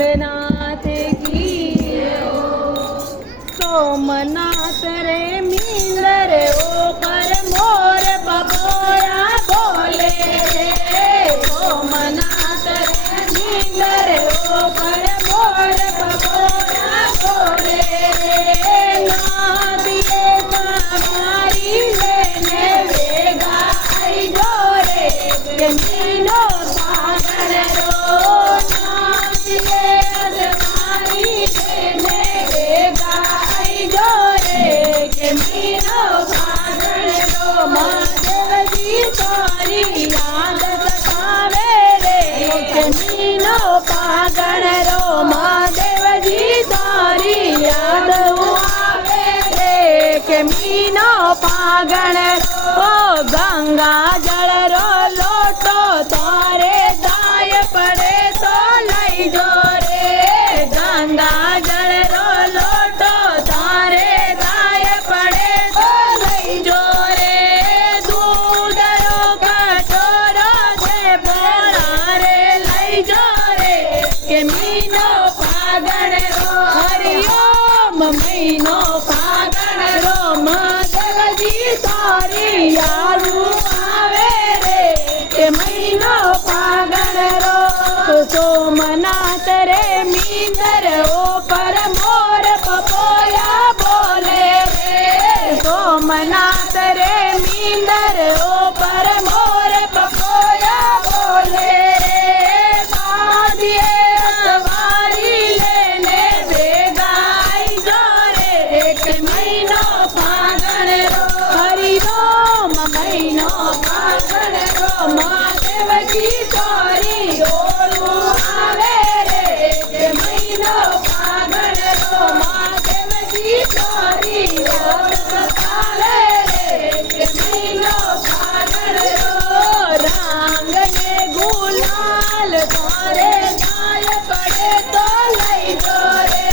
भोलेनाथ की सोमनाथ रे मींदर ऊपर मोर बबोया बोले रे सोमनाथ रे मींदर ऊपर मोर बबोया बोले रे नादिए तुम्हारी लेने वेगा आई जोरे के मीनो सागर रो नादिए तुम्हारी लेने वेगा आई जोरे के मीनो सागर रो महादेव जी तारी याद सतावे रे के मीनो पागल रो महादेव जी तारी याद आवे रे के मीनो पागल रो गंगा जल रो लोटो तारे दाय पड़े तो लई जो रे गंगा जल रो लोटो तारे दाय पड़े तो लई जो रे दूध रो कटोरो से बोरा रे लई जो रे के मीनो पागल रो हरिओम मीनो पागल रो महादेव जी तारी यादू आवे रे के मीनो पागल रो सोमनाथ रे मींदर ऊपर मोर बबोया बोले रे सोमनाथ रे मींदर ऊपर मोर बबोया बोले रे नादिए सवारी लेने वेगा आई जोरे एक महीनो पागल रो हरि ओम महीनो पागल रो महादेव जी तारी ओरू आवे रे एक महीनो पागल रो महादेव जी तारी ओर सतावे रे एक महीनो पागल रो रंग ने गुलाल तारे गाय पड़े तो लई जो रे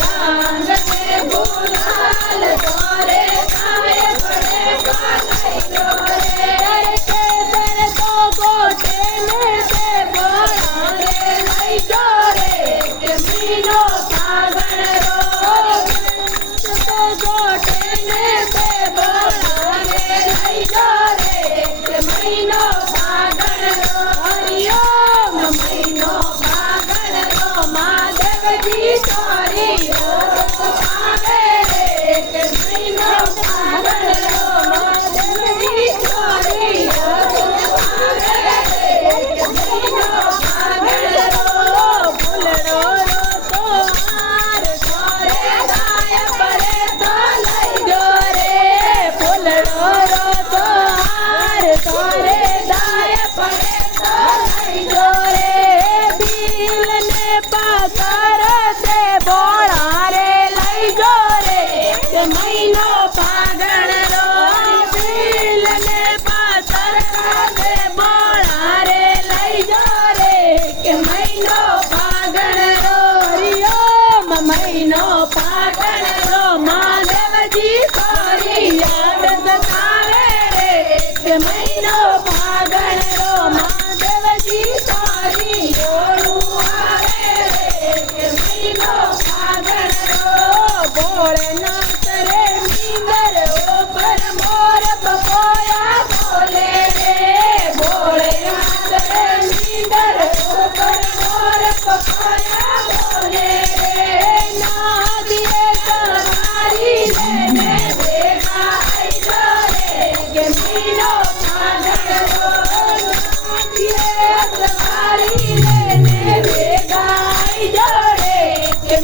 रंग ने गुलाल तारे गाय पड़े तो लई जो रे केसर तो गोटे में से बोला रे लई जो रे के मीनो पागल रो तो गोटे में से बोला रे लई जो रे के मीनो पागल रो हरिओम मीनो पागल रो महादेव जी तारी ओर आवे रे के मीनो पागल रो महादेव जी तारी ओर आवे रे के मीनो पागल रो फुलड़ो रो तो हार तारे दाय पड़े तो लई जो रे फुलड़ो रो तो हार तारे दाय पड़े तो लई जो रे दिल ने पकड़ से बोला रे लई जो रे के महीनो पागल रो दिल ने पकड़ से बोला रे लई जो रे के महीनो पागल रो हरिओम महीनो पागल रो महादेव जी तारी याद सतावे रे के महीनो पागल रो महादेव जी तारी ओरू आवे रे के महीनो पागल रो भोलेनाथ रे मींदर ऊपर मोर बबोया बोले रे भोलेनाथ रे मींदर ऊपर मोर बबोया बोले रे नादिए तुम्हारी लेने वेगा आई जोरे के मीनो पागल रो नादिए तुम्हारी लेने वेगा आई जोरे के